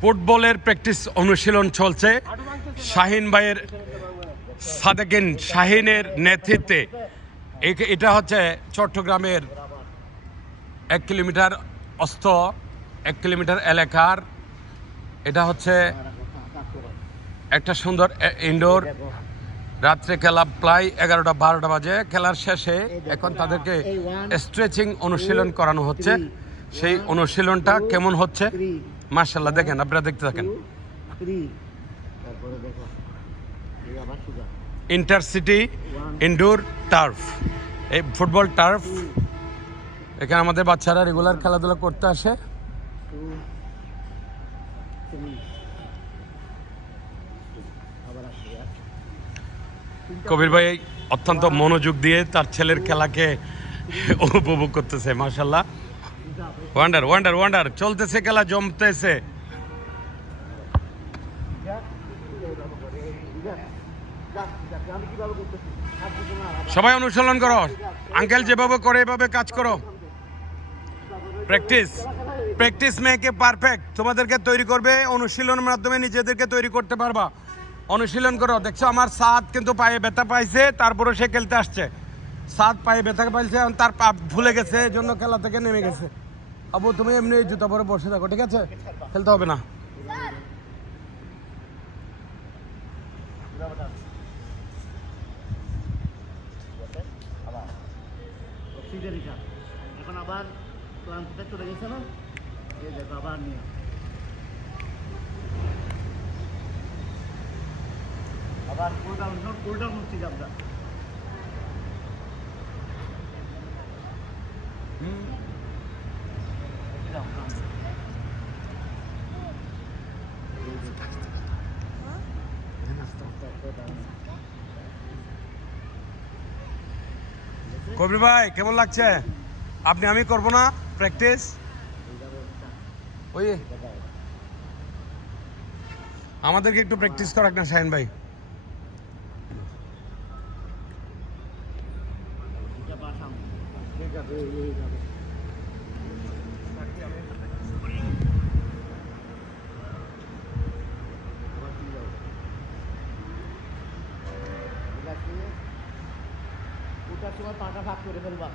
ফুটবলের প্র্যাকটিস অনুশীলন চলছে শাহিন ভাইয়ের সাদেকিন শাহিনের নেতৃত্বে। এটা হচ্ছে চট্টগ্রামের 1 কিলোমিটার 1 কিলোমিটার এলাকার এটা হচ্ছে একটা সুন্দর ইনডোর। রাত্রে খেলা প্রায় 11টা-12টা বাজে। খেলার শেষে এখন তাদেরকে স্ট্রেচিং অনুশীলন করানো হচ্ছে। সেই অনুশীলনটা কেমন হচ্ছে মাশাআল্লাহ দেখেন, আপনারা দেখতে থাকেন। ইন্টারসিটি ইনডোর টার্ফ, এই ফুটবল টার্ফ। এখানে আমাদের বাচ্চারা রেগুলার খেলাধুলা করতে আসে। কবির ভাই অত্যন্ত মনোযোগ দিয়ে তার ছেলের খেলাকে উপভোগ করতেছে মাশাআল্লাহ। ওয়ান্ডার ওয়ান্ডার ওয়ান্ডার চলতেছে, খেলা জমতেছে। সবাই অনুশীলন করো, আঙ্কেল যেভাবে করে এভাবে কাজ করো। Practice practice makes perfect. তোমাদেরকে তৈরি করবে অনুশীলনের মাধ্যমে, নিজেদেরকে তৈরি করতে পারবা। অনুশীলন করো। দেখছো আমার সাদ কিন্তু পায়ে ব্যথা পাইছে, তারপরে সে খেলতে আসছে। সাদ পায়ে ব্যথা পাইছে, তার পা ভুলে গেছে, এই জন্য খেলা থেকে নেমে গেছে। আবু তুমি এমনি জুতা পরে বসে থাকো, ঠিক আছে? খেলতে হবে না। এখন আবার ক্লান্তিটা চলে গেছে না, এই দেখো আবার নিয়ে আবার কোলডাউন হচ্ছি আমরা। কবির ভাই কেমন লাগছে? আমি করবো না প্র্যাকটিস? ওই আমাদেরকে একটু প্র্যাকটিস করাক না শাহিন ভাই। ওটার সময় পাটা ভাগ করে ফেলবা।